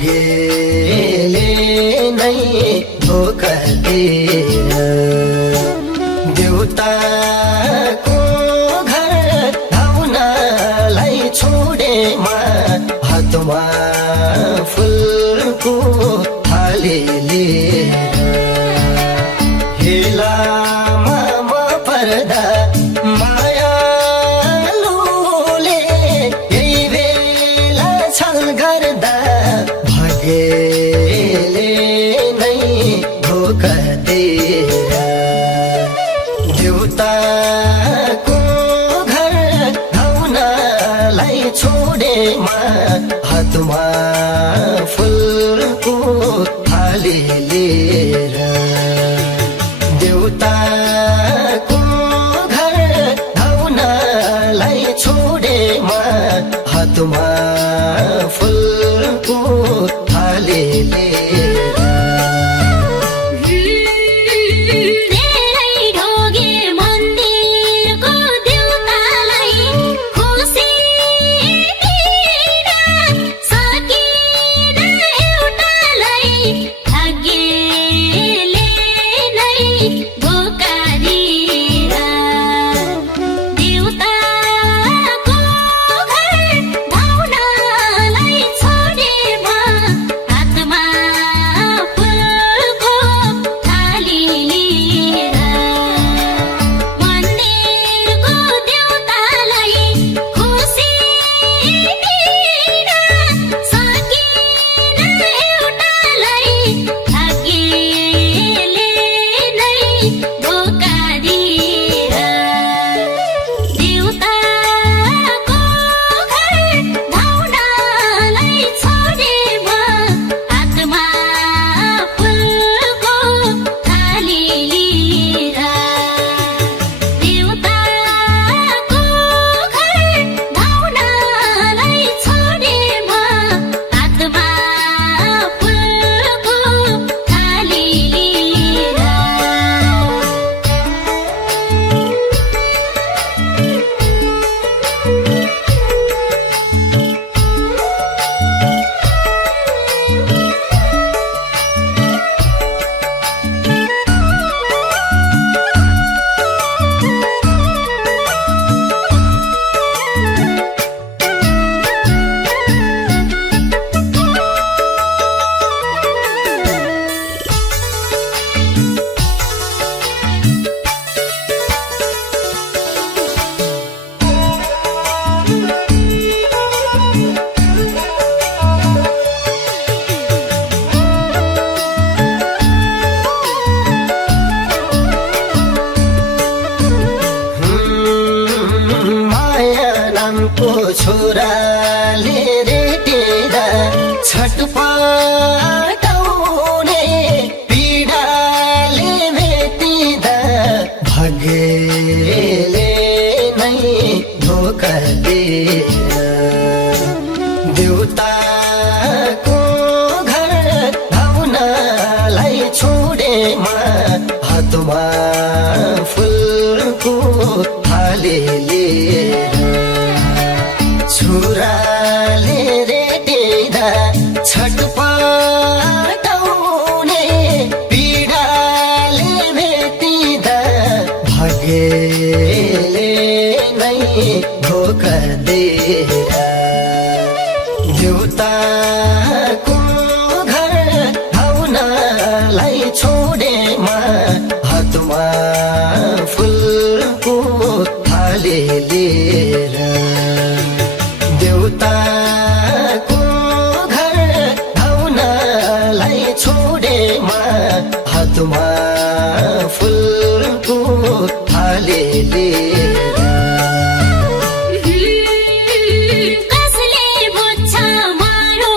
भाग्यले नै धोका दिएर देउताको घर धाउनलाई छोडेमा हातमा फुलको थाली लिएर हेलामा म पर्दा मायालुले यही बेला छल गर्दा भाग्यले नै धोका दिएर देउताको घर धाउनलाई छोडेमा हातमा फुलको थाली लिएर देउताको घर धाउनलाई छोडेमा हातमा फुलको थाली लिएर छोराले रेटेदा छटपटाउने पीडाले भेटिँदा भाग्यले नै धोका दिएर देउताको घर धाउनलाई छोडेमा हातमा फुलको थाली लिएर छोराले रेटेदा छटपटाउने पीडाले भेटिँदा भाग्यले नै धोका दिएर देउताको घर धाउनलाई छोडेमा हातमा फुलको थाली लिएर देउताको घर धाउनलाई छोडेमा हातमा फुलको थाली लिएर कसले बुझ्छ मारो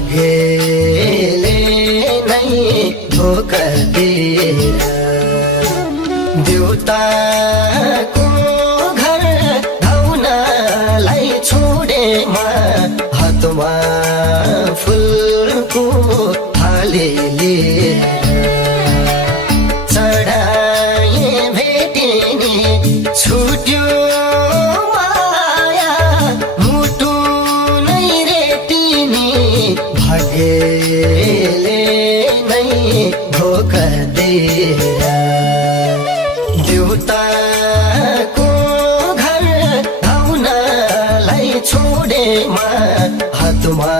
भाग्यले नै धोका दिएर देउताको घर धाउनलाई छोडेमा हातमा फुलको थाली लिएर चढाए भेटिने छुट्यो माया मुटु नै रेटिने भाग्यले नै धोका दिएर देउताको घर धाउनलाई छोडेमा हातमा